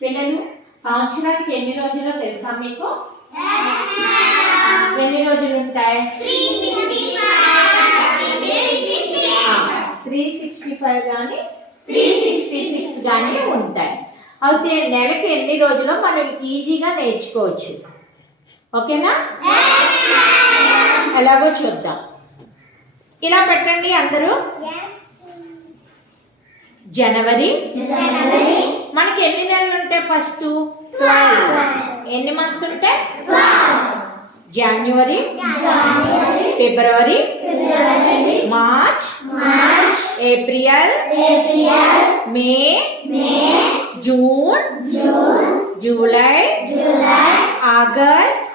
పిల్లలు సంవత్సరానికి ఎన్ని రోజులు తెలుసా మీకు? ఎన్ని రోజులు ఉంటాయి? 365 కానీ 366 కానీ ఉంటాయి. అయితే నెలకి ఎన్ని రోజులు మనం ఈజీగా నేర్చుకోవచ్చు. ఓకేనా? ఎలాగో చూద్దాం. ఇలా పెట్టండి అందరూ. జనవరి. మనకి ఎన్ని నెలలు ఉంటాయి? ఫస్ట్ 12. ఎన్ని మంత్స్ ఉంటాయి? జనవరి, ఫిబ్రవరి, March, April, May, June, July, August,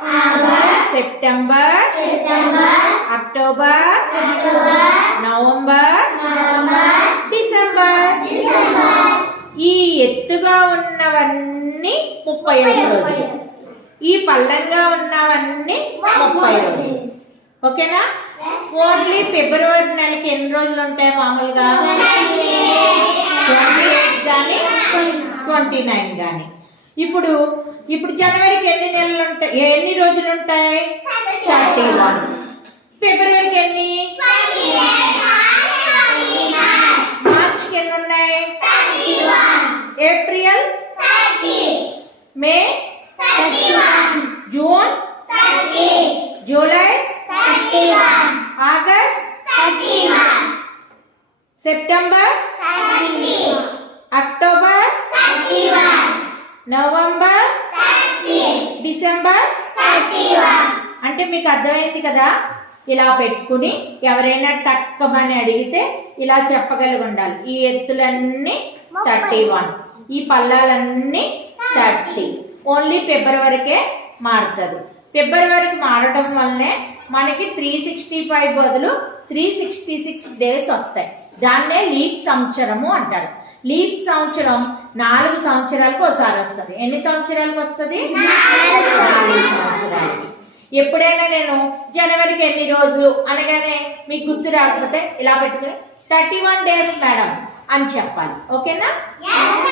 September, October, November, December. ఈ ఎత్తుగా ఉన్నవన్నీ 31 రోజులు, ఈ పల్లంగా ఉన్నవన్నీ 30 రోజులు. ఓకేనా? ఓన్లీ ఫిబ్రవరి నెలకి ఎన్ని రోజులు ఉంటాయి మామూలుగా? 28 కానీ 29 కానీ. ఇప్పుడు జనవరికి ఎన్ని నెలలు ఉంటాయి? ఎన్ని రోజులు ఉంటాయి? 31. ఫిబ్రవరికి ఎన్ని? మార్చ్కి ఎన్ని ఉన్నాయి? April, May, June, July, August, September, October, November, December. అంటే మీకు అర్థమైంది కదా? ఇలా పెట్టుకుని ఎవరైనా టక్కమని అడిగితే ఇలా చెప్పగలిగి ఉండాలి. ఈ ఎత్తులన్నీ 31, ఈ పల్లాలన్నీ 30. ఓన్లీ ఫిబ్రవరికే మారుతుంది. ఫిబ్రవరికి మారడం వల్లనే మనకి 365 బదులు 366 డేస్ వస్తాయి. దాన్నే లీప్ సంవత్సరము అంటారు. లీప్ సంవత్సరం 4 సంవత్సరాలకు ఒకసారి వస్తుంది. ఎన్ని సంవత్సరాలకు వస్తుంది? 4 సంవత్సరాలకి. ఎప్పుడైనా నేను జనవరికి ఎన్ని రోజులు అనగానే మీకు గుర్తు రాకపోతే ఇలా పెట్టుకుని 31 డేస్ మేడం అని చెప్పాలి. ఓకేనా?